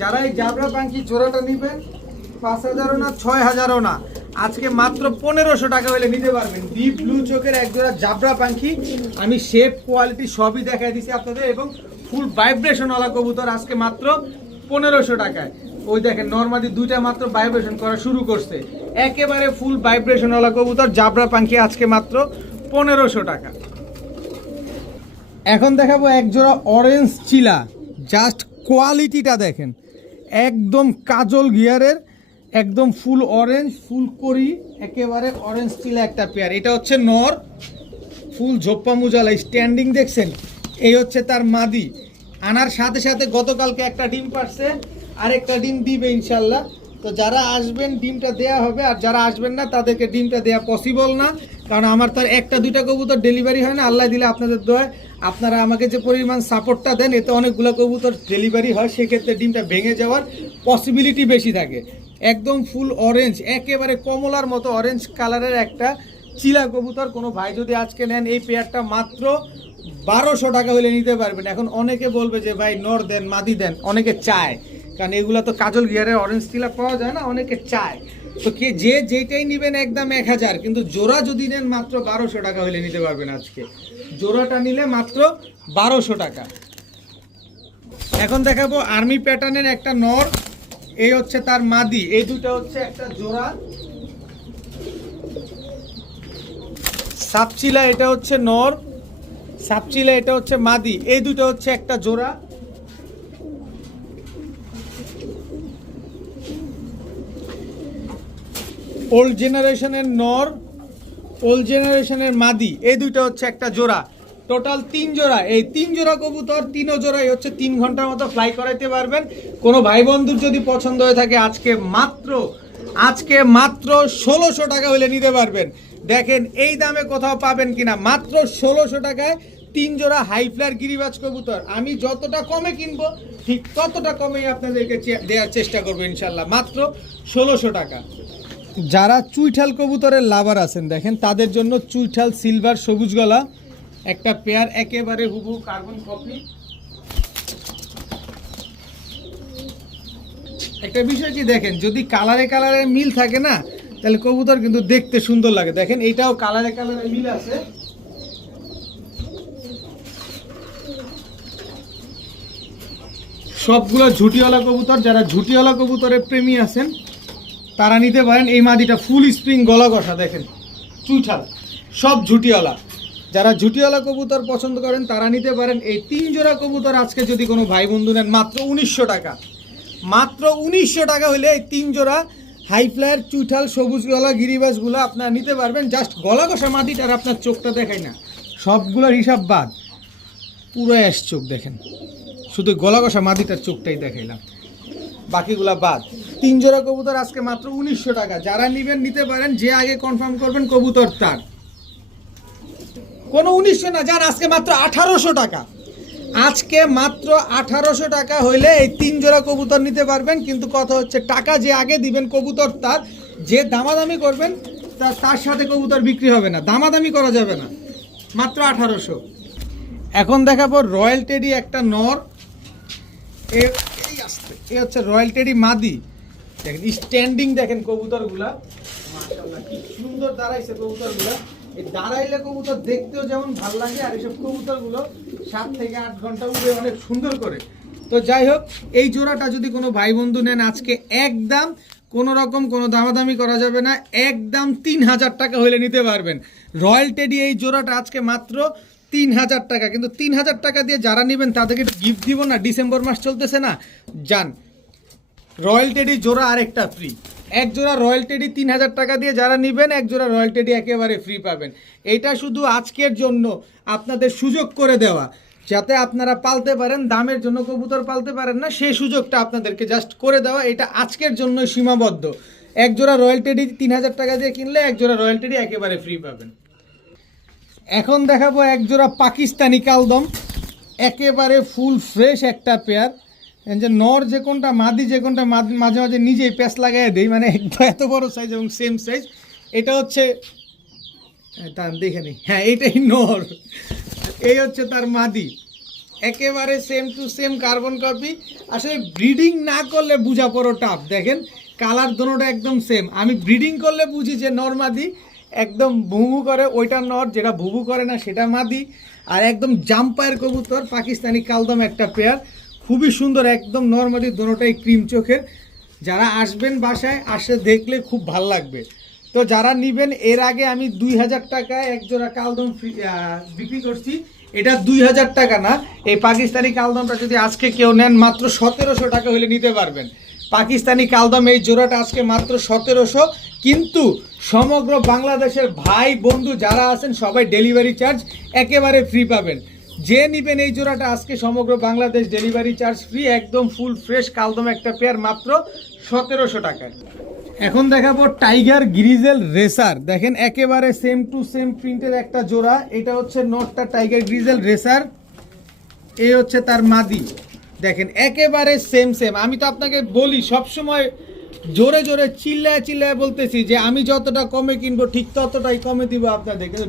যারা এই জাবরা পাখি জোড়াটা নেবেন 5000ও না 6000ও না, আজকে মাত্র 1500 টাকা হলে নিতে পারবেন। ডিপ ব্লু চোখের এক জোড়া জাবরা পাখি, আমি শেপ কোয়ালিটি সবই দেখাই দিছি আপনাদের, এবং ফুল ভাইব্রেশনওয়ালা কবুতর আজকে মাত্র 1500 টাকায়। ওই দেখেন নরমালি দুইটা মাত্র ভাইব্রেশন করা শুরু করছে, একেবারে ফুল ভাইব্রেশনওয়ালা কবুতর জাবরা পাখি আজকে মাত্র 1500 টাকা। এখন দেখাবো এক জোড়া অরেঞ্জ চিলা, জাস্ট কোয়ালিটিটা দেখেন, একদম কাজল গিয়ারের, একদম ফুল অরেঞ্জ ফুল করি, একেবারে অরেঞ্জ চিলা একটা পেয়ার। এটা হচ্ছে নর, ফুল ঝোপ্পা মুজালা স্ট্যান্ডিং দেখছেন, এই হচ্ছে তার মাদি। আনার সাথে সাথে গতকালকে একটা ডিম পারছে, আরেকটা ডিম দিবে ইনশাল্লাহ। তো যারা আসবেন ডিমটা দেয়া হবে, আর যারা আসবেন না তাদেরকে ডিমটা দেয়া পসিবল না, কারণ আমার তো আর একটা দুইটা কবুতর ডেলিভারি হয় না। আল্লাহ দিলে আপনাদের দোয়ায় আপনারা আমাকে যে পরিমাণ সাপোর্টটা দেন, এতে অনেকগুলো কবুতর ডেলিভারি হয়, সেক্ষেত্রে ডিমটা ভেঙে যাওয়ার পসিবিলিটি বেশি থাকে। একদম ফুল অরেঞ্জ, একেবারে কমলার মতো অরেঞ্জ কালারের একটা চিলা কবুতর। কোনো ভাই যদি আজকে নেন এই পেয়ারটা মাত্র 1200 টাকা হলে নিতে পারবেন। এখন অনেকে বলবে যে ভাই নর দেন মাদি দেন, অনেকে চায়, কারণ এগুলো তো কাজল গিয়ারের অরেঞ্জ চিলা পাওয়া যায় না, অনেকে চায়। তো কে যে যেটাই নেবেন একদম 1000, কিন্তু জোড়া যদি নেন মাত্র 1200 টাকা হলে নিতে পারবেন। আজকে জোড়াটা নিলে মাত্র 1200 টাকা। এখন দেখাবো আর্মি প্যাটার্নের একটা নর, এই হচ্ছে তার মাদি, এই দুটো হচ্ছে একটা জোড়া। সাপচিলা এটা হচ্ছে নর, সাপচিলা এটা হচ্ছে মাদি, এই দুটো হচ্ছে একটা জোড়া। ওল্ড জেনারেশনের নর, ওল্ড জেনারেশনের মাদি, এই দুইটা হচ্ছে একটা জোড়া। টোটাল 3 জোড়া। এই 3 জোড়া কবুতর, 3 জোড়াই হচ্ছে 3 ঘন্টার মতো ফ্লাই করাইতে পারবেন। কোনো ভাই বন্ধুর যদি পছন্দ হয়ে থাকে আজকে মাত্র 1600 টাকা হলে নিতে পারবেন। দেখেন এই দামে কোথাও পাবেন কিনা, মাত্র 1600 টাকায় 3 জোড়া হাই ফ্লায়ার গিরিবাজ কবুতর। আমি যতটা কমে কিনবো ঠিক ততটা কমেই আপনাদেরকে দেওয়ার চেষ্টা করবো ইনশাল্লাহ, মাত্র 1600 টাকা। যারা চুইঠাল কবুতরের লাভার আছেন, দেখেন তাদের জন্য চুইঠাল সিলভার সবুজ গলা, একটা পেয়ার, একেবারে হুবহু কার্বন কপি। একটা বিষয় কি দেখেন, যদি কালারে কালারে মিল থাকে না তাহলে কবুতর কিন্তু দেখতে সুন্দর লাগে। দেখেন এইটাও কালারে কালারে মিল আছে। সবগুলো ঝুটিওয়ালা কবুতর, যারা ঝুটিওয়ালা কবুতরের প্রেমী আছেন তারা নিতে পারেন। এই মাদিটা ফুল স্প্রিং গলা কষা, দেখেন চুইঠাল, সব ঝুটিওয়ালা। যারা ঝুটিওয়ালা কবুতর পছন্দ করেন তারা নিতে পারেন। এই 3 জোড়া কবুতর আজকে যদি কোনো ভাই বন্ধু নেন মাত্র 1900 টাকা, মাত্র 1900 টাকা হলে এই 3 জোড়া হাই ফ্লায়ার চুইঠাল সবুজ গলা গিরিবাসগুলো আপনারা নিতে পারবেন। জাস্ট গলা কষা মাদিটার আপনার চোখটা দেখাই না, সবগুলোর হিসাব বাদ, পুরো অ্যাশ চোখ দেখেন, শুধু গলা কষা মাদিটার চোখটাই দেখাইলাম, বাকিগুলা বাদ। 3 জোড়া কবুতর আজকে মাত্র 1900 টাকা। যারা নেবেন নিতে পারেন, যে আগে কনফার্ম করবেন কবুতর তার। কোনো 1900 না, যার আজকে মাত্র 1800 টাকা, আজকে মাত্র 1800 টাকা হইলে এই 3 জোড়া কবুতর নিতে পারবেন। কিন্তু কথা হচ্ছে টাকা যে আগে দিবেন কবুতর তার, যে দামাদামি করবেন তার সাথে কবুতর বিক্রি হবে না, দামাদামি করা যাবে না, মাত্র 1800। এখন দেখাবো রয়্যাল টেডি একটা নর, এই হচ্ছে রয়্যাল টেডি মাদি। দেখেন স্ট্যান্ডিং, দেখেন কবুতরগুলা মাশাআল্লাহ কি সুন্দর দাঁড়াইছে কবুতরগুলা। এই দাঁড়াইলে কবুতর দেখতেও যেমন ভালো লাগে, আর এইসব কবুতরগুলো 7 থেকে 8 ঘন্টা উড়ে অনেক সুন্দর করে। তো যাই হোক, এই জোড়াটা যদি কোনো ভাই বন্ধু নেন আজকে একদম কোনো রকম কোনো দামাদামি করা যাবে না, একদম 3000 টাকা হলে নিতে পারবেন। রয়্যাল টেডি এই জোড়াটা আজকে মাত্র 3000 টাকা। কিন্তু 3000 টাকা দিয়ে যারা নেবেন তাদেরকে গিফট দিব না, ডিসেম্বর মাস চলতেছে না, যান রয়্যাল টেডি জোড়া আরেকটা ফ্রি। এক জোড়া রয়্যাল টেডি 3000 টাকা দিয়ে যারা নেবেন, এক জোড়া রয়্যাল টেডি একেবারে ফ্রি পাবেন। এইটা শুধু আজকের জন্য আপনাদের সুযোগ করে দেওয়া, যাতে আপনারা পালতে পারেন, দামের জন্য কবুতর পালতে পারেন না, সেই সুযোগটা আপনাদেরকে জাস্ট করে দেওয়া। এটা আজকের জন্য সীমাবদ্ধ। এক জোড়া রয়্যাল টেডি 3000 টাকা দিয়ে কিনলে এক জোড়া রয়্যাল টেডি একেবারে ফ্রি পাবেন। এখন দেখাবো এক জোড়া পাকিস্তানি কালদম, একেবারে ফুল ফ্রেশ একটা পেয়ার। যে নর যে কোনটা মাদি যে কোনটা মাঝে মাঝে নিজেই প্যাচ লাগাই দেই, মানে এত বড় সাইজ এবং সেম সাইজ। এটা হচ্ছে তার দেখে নেই, হ্যাঁ এইটাই নর, এই হচ্ছে তার মাদি, একেবারে same to same carbon copy. আসলে ব্রিডিং না করলে বুঝা পড়ো টাফ। দেখেন কালার দোনোটা একদম সেম, আমি ব্রিডিং করলে বুঝি যে নর মাদি, একদম ভুভু করে ওইটা নর, যেটা ভুভু করে না সেটা মাদি। আর একদম জাম্পায়ের কবুতর পাকিস্তানি কালদম একটা পেয়ার, খুবই সুন্দর, একদম নর মাদি দোনোটাই ক্রিম চোখের। যারা আসবেন বাসায় আসে দেখলে খুব ভাল লাগবে। তো যারা নেবেন, এর আগে আমি 2000 টাকায় এক জোড়া কালদম বিক্রি করছি, এটা 2000 টাকা না। এই পাকিস্তানি কালদমটা যদি আজকে কেউ নেন মাত্র 1700 টাকা হলে নিতে পারবেন। পাকিস্তানি কালদম এই জোড়াটা আজকে মাত্র 1700। কিন্তু সমগ্র বাংলাদেশের ভাই বন্ধু যারা আছেন সবাই ডেলিভারি চার্জ একেবারে ফ্রি পাবেন। যে নেবেন এই জোড়াটা আজকে সমগ্র বাংলাদেশ ডেলিভারি চার্জ ফ্রি, একদম ফুল ফ্রেশ কালদম একটা পেয়ার মাত্র 1700 টাকায়। এখন দেখাবো টাইগার গ্রিজেল রেসার। দেখেন একেবারে সেম টু সেম প্রিন্টের একটা জোড়া। এটা হচ্ছে নটটা টাইগার গ্রিজেল রেসার, এই হচ্ছে তার মাদি। দেখেন একেবারে সেম সেম। আমি তো আপনাকে বলি সবসময় জোরে জোরে চিল্লায় চিল্লায় বলতেছি যে আমি যতটা কমে কিনবো ঠিক ততটাই কমে দিব আপনাদের, কিন্তু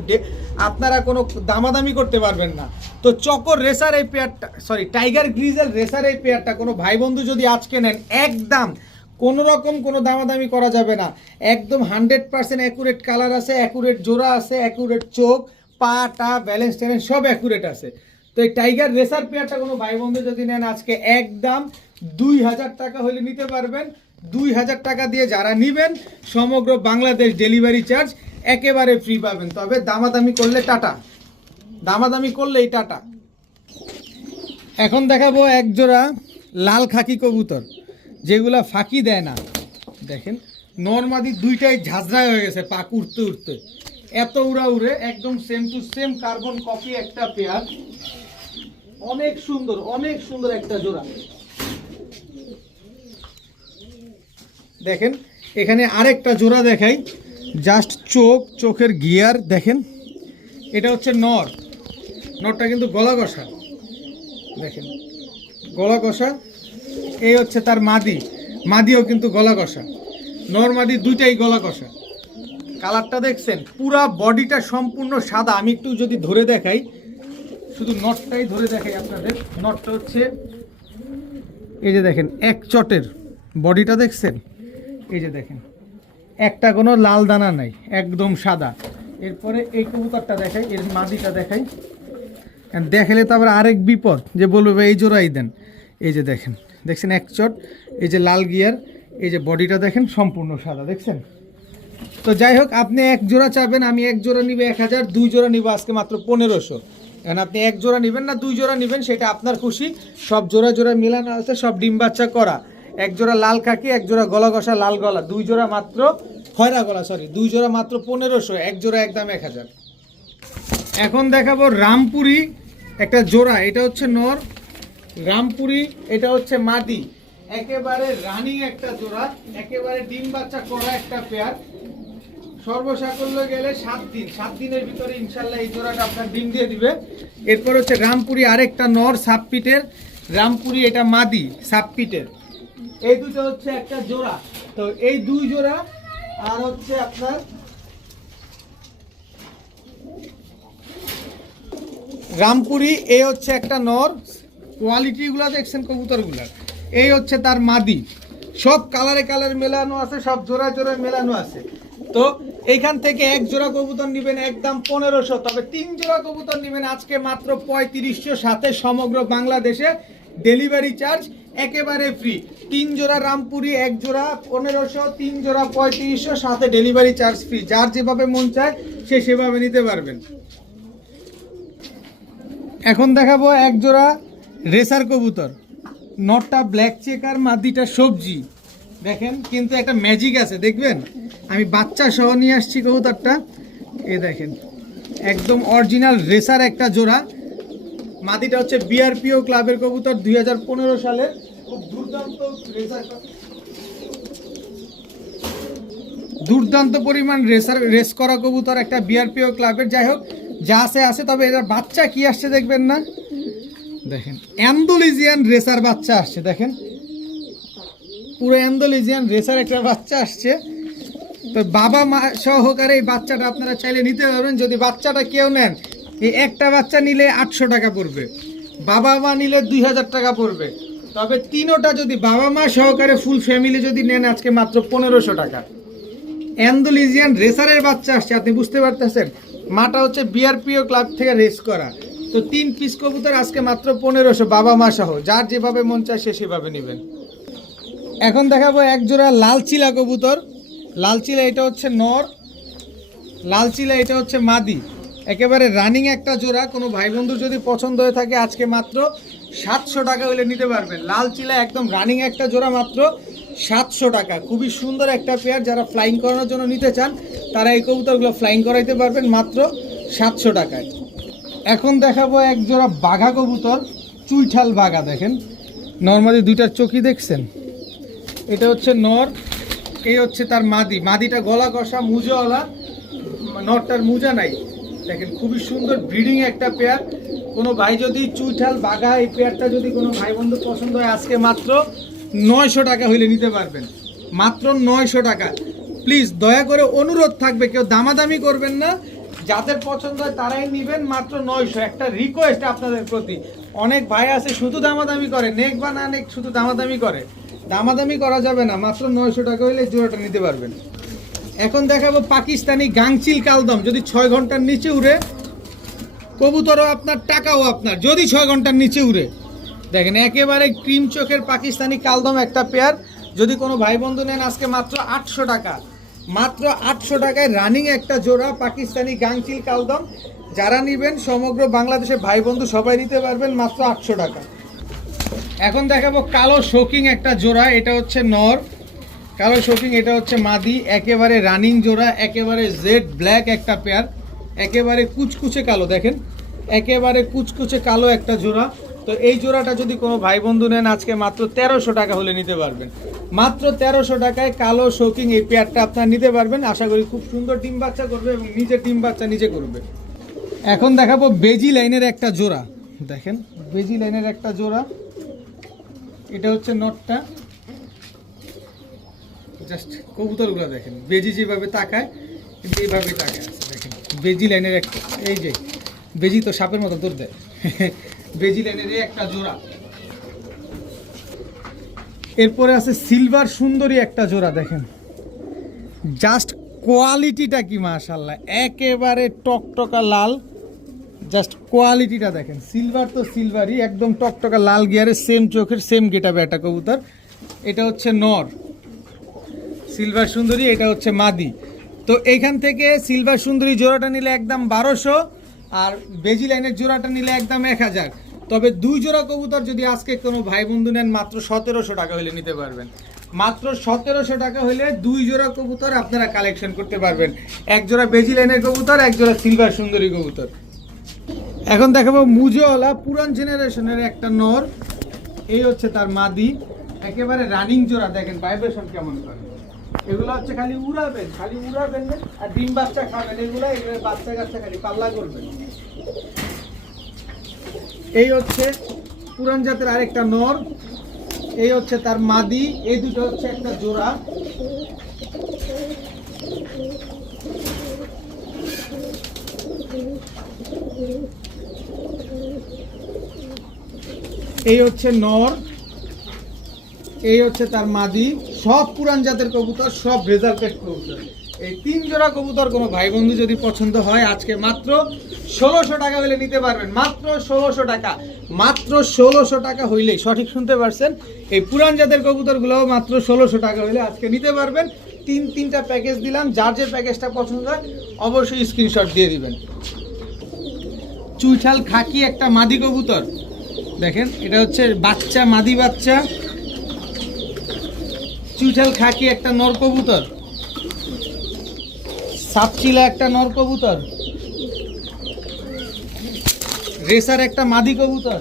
আপনারা কোনো দামাদামি করতে পারবেন না। তো চকর রেসার এই পেয়ারটা, সরি টাইগার গ্রিজেল রেসার এই পেয়ারটা কোনো ভাই বন্ধু যদি আজকে নেন, একদম কোনো রকম কোনো দামাদামি করা যাবে না, একদম 100% অ্যাকুরেট কালার আছে, অ্যাকুরেট জোড়া আছে, অ্যাকুরেট চোখ, পা টা ব্যালেন্স ট্যালেন্স সব অ্যাকুরেট আছে। তো এই টাইগার রেসার পেয়ারটা কোনো ভাই বন্ধু যদি নেন আজকে একদম 2000 টাকা হলে নিতে পারবেন। 2000 টাকা দিয়ে যারা নেবেন সমগ্র বাংলাদেশ ডেলিভারি চার্জ একেবারে ফ্রি পাবেন। তবে দামাদামি করলে টাটা, দামাদামি করলেই টাটা। এখন দেখাবো এক জোড়া লাল খাকি কবুতর, যেগুলা ফাঁকি দেয় না। দেখেন নরমাদি দুইটাই ঝাঁঝরায় হয়ে গেছে পাক উঠতে উঠতে, এত উড়া উড়ে, একদম same to same carbon copy একটা পেয়ার, অনেক সুন্দর একটা জোড়া। দেখেন এখানে আরেকটা জোড়া দেখাই, জাস্ট চোখের গিয়ার দেখেন। এটা হচ্ছে নরটা কিন্তু গলা কষা, দেখেন গলা কষা। এই হচ্ছে তার মাদিও কিন্তু গলা কষা, নর মাদি দুইটাই গলা কষা। কালারটা দেখছেন, পুরা বডিটা সম্পূর্ণ সাদা। আমি একটু যদি ধরে দেখাই, শুধু নটটাই ধরে দেখাই আপনাদের। নটটা হচ্ছে এই যে দেখেন, এক চটের বডিটা দেখছেন, এই যে দেখেন একটা কোনো লাল দানা নাই, একদম সাদা। এরপরে এই কবুতরটা দেখাই, এর মাদিটা দেখাই, দেখালে তো আবার আরেক বিপদ যে বলবে ভাই এই জোড়াই দেন। এই যে দেখেন, দেখছেন এক চট, এই যে লাল গিয়ার, এই যে বডিটা দেখেন সম্পূর্ণ সাদা, দেখছেন। তো যাই হোক, আপনি এক জোড়া চাবেন, আমি এক জোড়া নিবে 1000, 2 জোড়া নিব আজকে মাত্র 1500। এখন আপনি এক জোড়া নেবেন না 2 জোড়া নেবেন সেটা আপনার খুশি। সব জোড়া জোড়া মিলানো আছে, সব ডিম বাচ্চা করা। এক জোড়া লাল কাকি, এক জোড়া গলা কষা লাল গলা, 2 জোড়া মাত্র খয়রা গলা, সরি 2 জোড়া মাত্র 1500, এক জোড়া একদম 1000। এখন দেখাবো রামপুরি একটা জোড়া, এটা হচ্ছে নর রামপুরি, এটা হচ্ছে মাদি, একেবারে রানিং একটা জোড়া, একেবারে ডিম বাচ্চা করা একটা পেয়ার। সর্বসাকল্য গেলে 7 দিন, 7 দিনের ভিতরে ইনশাল্লাহ এই জোড়াটা আপনার ডিম দিয়ে দিবে। এরপর হচ্ছে রামপুরি, আরেকটা নর সাবপিটের রামপুরি, এটা মাদি সাবপিটের। এই দুটো হচ্ছে একটা জোড়া। তো এই 2 জোড়া আর হচ্ছে আপনার রামপুরি, এই হচ্ছে একটা নর। কোয়ালিটিগুলো দেখছেন কবুতরগুলার, এই হচ্ছে তার মাদি, সব কালারে কালার মেলানো আছে, সব জোড়া জোড়া মেলানো আছে। তো এইখান থেকে এক জোড়া কবুতর নেবেন একদম 1500, তবে 3 জোড়া কবুতর নেবেন আজকে মাত্র 3500, সাথে সমগ্র বাংলাদেশে ডেলিভারি চার্জ একেবারে ফ্রি। 3 জোড়া রামপুরি, এক জোড়া 1500, 3 জোড়া 3500, সাথে ডেলিভারি চার্জ ফ্রি। যার যেভাবে মন চায় সে সেভাবে নিতে পারবেন। এখন দেখাবো এক জোড়া রেসার কবুতর, নটটা ব্ল্যাক চেকার, মাদিটা সবজি। দেখেন কিন্তু একটা ম্যাজিক আছে, দেখবেন আমি বাচ্চা সহ নিয়ে আসছি কবুতরটা। এই দেখেন একদম অরিজিনাল রেসার একটা জোড়া। মাদিটা হচ্ছে বিআরপিও ক্লাবের কবুতর, 2015 সালের, খুব দুর্দান্ত রেসার, দুর্দান্ত পরিমাণ রেস করা কবুতর, একটা বিআরপিও ক্লাবের। যাই হোক যা আছে, তবে এটার বাচ্চা কি আসছে দেখবেন না, দেখেন অ্যান্ডোলিজিয়ান রেসার বাচ্চা আসছে, দেখেন পুরো অ্যান্ডোলিজিয়ান রেসার একটা বাচ্চা আসছে। তো বাবা মা সহকারে এই বাচ্চাটা আপনারা চাইলে নিতে পারবেন। যদি বাচ্চাটা কেউ নেন, এই একটা বাচ্চা নিলে 800 টাকা পড়বে, বাবা মা নিলে 2000 টাকা পড়বে। তবে তিনোটা যদি বাবা মা সহকারে ফুল ফ্যামিলি যদি নেন আজকে মাত্র 1500 টাকা। অ্যান্ডোলিজিয়ান রেসারের বাচ্চা আসছে, আপনি বুঝতে পারতেছেন। মাটা হচ্ছে বিআরপিও ক্লাব থেকে রেস করা। তো 3 পিস কবুতর আজকে মাত্র 1500, বাবা মা সহ, যার যেভাবে মন চায় সে সেভাবে নেবেন। এখন দেখাবো এক জোড়া লালচিলা কবুতর, লালচিলা, এটা হচ্ছে নর, লালচিলা এটা হচ্ছে মাদি, একেবারে রানিং একটা জোড়া। কোনো ভাই বন্ধু যদি পছন্দ হয়ে থাকে আজকে মাত্র 700 টাকা হলে নিতে পারবেন। লালচিলা একদম রানিং একটা জোড়া, মাত্র 700 টাকা। খুবই সুন্দর একটা পেয়ার, যারা ফ্লাইং করানোর জন্য নিতে চান তারা এই কবুতরগুলো ফ্লাইং করাইতে পারবেন মাত্র 700 টাকায়। এখন দেখাবো এক জোড়া বাঘা কবুতর, চুইঠাল বাঘা, দেখেন নর্মালি দুইটার চোখই দেখছেন, এটা হচ্ছে নর, এই হচ্ছে তার মাদি, মাদিটা গলা কষা মুজাওয়ালা, নরটার মুজা নাই। দেখেন খুবই সুন্দর ব্রিডিং একটা পেয়ার। কোনো ভাই যদি চুইঠাল বাঘা এই পেয়ারটা যদি কোনো ভাই বন্ধু পছন্দ হয় আজকে মাত্র 900 টাকা হইলে নিতে পারবেন, মাত্র 900 টাকা। প্লিজ দয়া করে অনুরোধ থাকবে, কেউ দামাদামি করবেন না, যাদের পছন্দ হয় তারাই নেবেন, মাত্র 900। একটা রিকোয়েস্ট আপনাদের প্রতি, অনেক ভাই আছে শুধু দামাদামি করে, নেক বা না নেক শুধু দামাদামি করে, দামাদামি করা যাবে না, মাত্র 900 টাকা হইলে জোড়াটা নিতে পারবেন। এখন দেখাবো পাকিস্তানি গাংচিল কালদম, যদি 6 ঘন্টার নিচে উড়ে কবুতরও আপনার, টাকাও আপনার, যদি 6 ঘন্টার নিচে উড়ে। দেখেন একেবারে ক্রিম চোখের পাকিস্তানি কালদম একটা পেয়ার, যদি কোনো ভাই বন্ধু নেন আজকে মাত্র 800 টাকা, মাত্র 800 টাকায় রানিং একটা জোড়া পাকিস্তানি গাংচিল কালদম। যারা নেবেন সমগ্র বাংলাদেশে ভাই বন্ধু সবাই নিতে পারবেন মাত্র 800 টাকা। এখন দেখাবো কালো শোকিং একটা জোড়া, এটা হচ্ছে নর, কালো শোকিং এটা হচ্ছে মাদি, একেবারে রানিং জোড়া, একেবারে জেড ব্ল্যাক একটা পেয়ার, একেবারে কুচকুচে কালো, দেখেন একেবারে কুচকুচে কালো একটা জোড়া। তো এই জোড়াটা যদি কোনো ভাই বন্ধু নেন আজকে মাত্র 1300 টাকা হলে নিতে পারবেন, মাত্র 1300 টাকায় কালো শোকিং এই পেয়ারটা আপনার নিতে পারবেন। আশা করি খুব সুন্দর ডিম বাচ্চা করবে এবং নিজে ডিম বাচ্চা নিজে করবে। এখন দেখাবো বেজি লাইনের একটা জোড়া, দেখেন বেজি লাইনের একটা জোড়া, এটা হচ্ছে নটটা, জাস্ট কবুতরগুলো দেখেন বেজি যেভাবে তাকায় কিন্তু এইভাবে তাকায় আছে, দেখেন বেজি লাইনের একটা, এই যে বেজি তো সাপের মতো দৌড় দেয়, বেজিলাইনের একটা জোড়া। এরপরে আছে সিলভার সুন্দরী একটা জোড়া, দেখেন জাস্ট কোয়ালিটিটা কি মাশাআল্লাহ, একেবারে টকটকা লাল, জাস্ট কোয়ালিটিটা দেখেন। সিলভার তো সিলভারই, একদম টকটকা লাল গিয়ারের, সেম চোখের, সেম গেটাবে একটা কবুতর। এটা হচ্ছে নর সিলভার সুন্দরী, এটা হচ্ছে মাদি। তো এইখান থেকে সিলভার সুন্দরী জোড়াটা নিলে একদম 1200, আর বেজিলাইনের জোড়াটা নিলে একদম 1000। তবে 2 জোড়া কবুতর যদি আজকে কোনো ভাই বন্ধু নেন মাত্র 1700 টাকা হলে নিতে পারবেন। মাত্র 1700 টাকা হলে 2 জোড়া কবুতর আপনারা কালেকশন করতে পারবেন, এক জোড়া বেজিলাইনের কবুতর, এক জোড়া সিলভার সুন্দরী কবুতর। এখন দেখাবো মুজোওয়ালা পুরান জেনারেশনের একটা নর, এই হচ্ছে তার মাদি, একেবারে রানিং জোড়া। দেখেন ভাইব্রেশন কেমন করে, এগুলো হচ্ছে খালি উড়াবেন না, আর ডিম বাচ্চা খাবেন, এগুলো বাচ্চা কাচ্চা খালি পাল্লা করবেন। এই হচ্ছে পুরান জাতের আরেকটা নর, এই হচ্ছে তার মাদি, এই দুটো হচ্ছে একটা জোড়া। এই হচ্ছে নর, এই হচ্ছে তার মাদি, সব পুরান জাতের কবুতর, সব রেজাল্টেড কবুতর। এই 3 জোড়া কবুতর কোনো ভাই বন্ধু যদি পছন্দ হয় আজকে মাত্র 1600 টাকা হলে নিতে পারবেন। মাত্র 1600 টাকা, মাত্র 1600 টাকা হইলেই, সঠিক শুনতে পারছেন, এই পুরান জাতের কবুতরগুলোও মাত্র 1600 টাকা হইলে আজকে নিতে পারবেন। 3টা প্যাকেজ দিলাম, যার যে প্যাকেজটা পছন্দ হয় অবশ্যই স্ক্রিনশট দিয়ে দিবেন। চুইঠাল খাকি একটা মাদি কবুতর, দেখেন এটা হচ্ছে বাচ্চা, মাদি বাচ্চা। চুইঠাল খাকি একটা নর কবুতর, সাপচিলা একটা নর কবুতর, রেসার একটা মাদি কবুতর,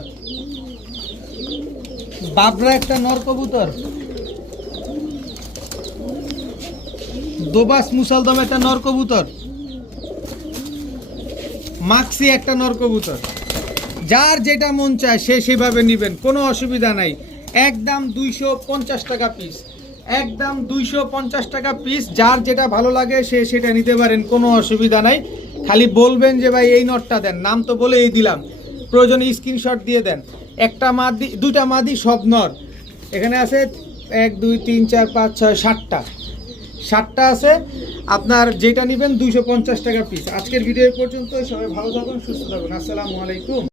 বাবরা একটা নর কবুতর, দোবাস মুসালদম একটা নর কবুতর, মাক্সি একটা নর কবুতর। যার যেটা মন চায় সে সেভাবে নেবেন, কোনো অসুবিধা নাই। একদম 250 টাকা পিস, একদম 250 টাকা পিস। যার যেটা ভালো লাগে সে সেটা নিতে পারেন, কোনো অসুবিধা নাই। খালি বলবেন যে ভাই এই নটটা দেন, নাম তো বলে এই দিলাম, প্রয়োজনে স্ক্রিনশট দিয়ে দেন। একটা মাদি, 2টা মাদি, সব নর। এখানে আছে 1 2 3 4 5 6 7টা আছে। আপনার যেটা নেবেন 250 টাকা পিস। আজকের ভিডিও পর্যন্ত, সবাই ভালো থাকুন, সুস্থ থাকুন, আসসালামু আলাইকুম।